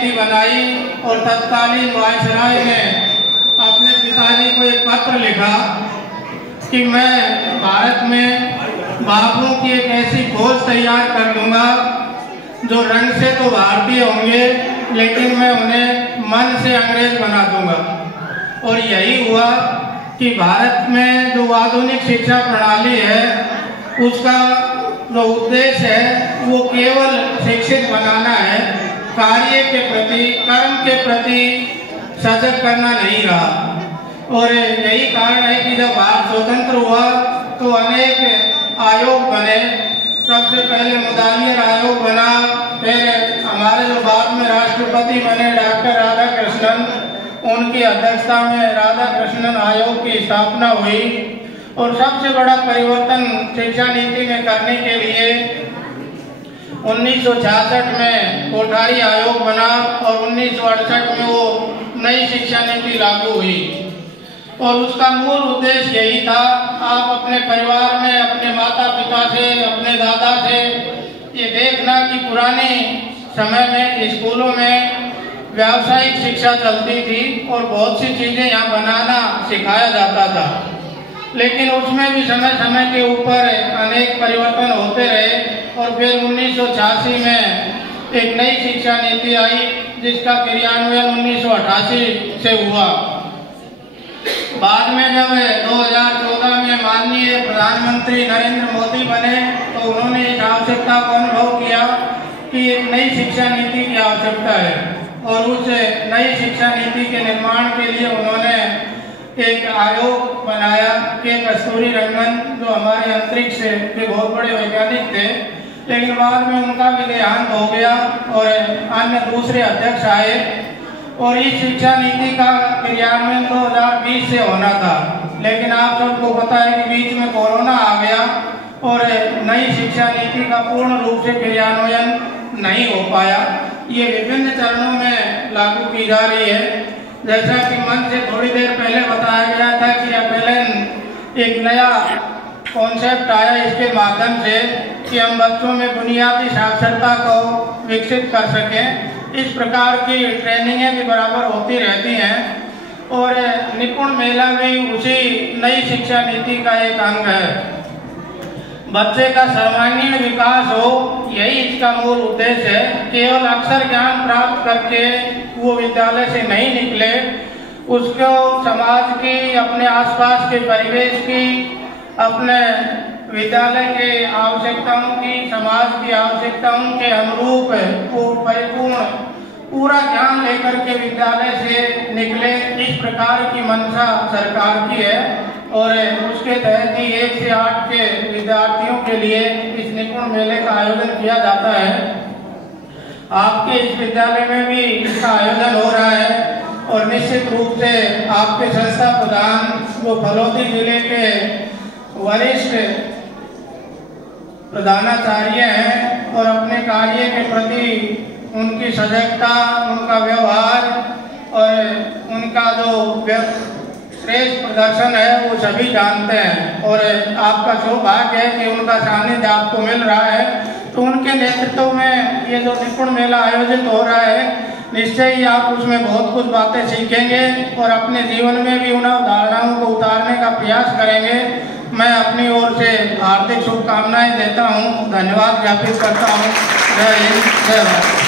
नीति बनाई और तत्कालीन वायसराय ने अपने पिताजी को एक पत्र लिखा कि मैं भारत में बाबुओं की एक ऐसी फौज तैयार कर दूंगा जो रंग से तो भारतीय होंगे लेकिन मैं उन्हें मन से अंग्रेज बना दूंगा। और यही हुआ कि भारत में जो आधुनिक शिक्षा प्रणाली है उसका जो उद्देश्य है वो केवल शिक्षित बनाना है, कार्य के प्रति, कर्म के प्रति सजग करना नहीं रहा। और यही कारण है कि जब भारत स्वतंत्र हुआ तो अनेक आयोग बने। सबसे पहले मुदालियर आयोग बना, फिर हमारे जो बाद में राष्ट्रपति बने डॉक्टर राधाकृष्णन, उनकी अध्यक्षता में राधाकृष्णन आयोग की स्थापना हुई। और सबसे बड़ा परिवर्तन शिक्षा नीति में करने के लिए 1966 में कोठारी आयोग बना और 1968 में वो नई शिक्षा नीति लागू हुई। और उसका मूल उद्देश्य यही था, आप अपने परिवार में, अपने माता पिता से, अपने दादा से ये देखना कि पुराने समय में स्कूलों में व्यावसायिक शिक्षा चलती थी और बहुत सी चीजें यहाँ बनाना सिखाया जाता था, लेकिन उसमें भी समय समय के ऊपर अनेक परिवर्तन होते रहे। और फिर 1986 में एक नई शिक्षा नीति आई जिसका क्रियान्वयन 1988 से हुआ। बाद में जब 2014 में माननीय प्रधानमंत्री नरेंद्र मोदी बने तो उन्होंने इस आवश्यकता को अनुभव किया कि एक नई शिक्षा नीति की आवश्यकता है। और उस नई शिक्षा नीति के निर्माण के लिए उन्होंने एक आयोग बनाया के कस्तूरी रंगन, जो हमारे अंतरिक्ष के बहुत बड़े वैज्ञानिक थे, लेकिन बाद में उनका भी देहांत हो गया और अन्य दूसरे अध्यक्ष आए। और इस शिक्षा नीति का क्रियान्वयन 2020 से होना था, लेकिन आप सबको पता है कि बीच में कोरोना आ गया और नई शिक्षा नीति का पूर्ण रूप से क्रियान्वयन नहीं हो पाया। ये विभिन्न चरणों में लागू की जा रही है। जैसा कि मंच से थोड़ी देर पहले बताया गया था कि FLN एक नया कॉन्सेप्ट आया इसके माध्यम से कि हम बच्चों में बुनियादी साक्षरता को विकसित कर सकें। इस प्रकार की ट्रेनिंगें भी बराबर होती रहती हैं और निपुण मेला भी उसी नई शिक्षा नीति का एक अंग है। बच्चे का सर्वांगीण विकास हो, यही इसका मूल उद्देश्य है। केवल अक्षर ज्ञान प्राप्त करके वो विद्यालय से नहीं निकले, उसको समाज की, अपने आसपास के परिवेश की, अपने विद्यालय के आवश्यकताओं की, समाज की आवश्यकताओं के अनुरूप वो परिपूर्ण पूरा ज्ञान लेकर के विद्यालय से निकले, इस प्रकार की मंशा सरकार की है। और उसके तहत ही 1 से 8 के विद्यार्थियों के लिए इस निपुण मेले का आयोजन किया जाता है। आपके इस विद्यालय में भी इसका आयोजन हो रहा है और निश्चित रूप से आपके संस्था प्रधान वो फलोदी जिले के वरिष्ठ प्रधानाचार्य हैं और अपने कार्य के प्रति उनकी सजगता, उनका व्यवहार और उनका जो श्रेष्ठ प्रदर्शन है वो सभी जानते हैं। और आपका सौभाग्य है कि उनका सानिध्य आपको मिल रहा है। तो उनके नेतृत्व में ये जो निपुण मेला आयोजित हो रहा है, निश्चय ही आप उसमें बहुत कुछ बातें सीखेंगे और अपने जीवन में भी उन अवधारणाओं को उतारने का प्रयास करेंगे। मैं अपनी ओर से हार्दिक शुभकामनाएं देता हूं, धन्यवाद ज्ञापित करता हूं। जय हिंद, जय भारत।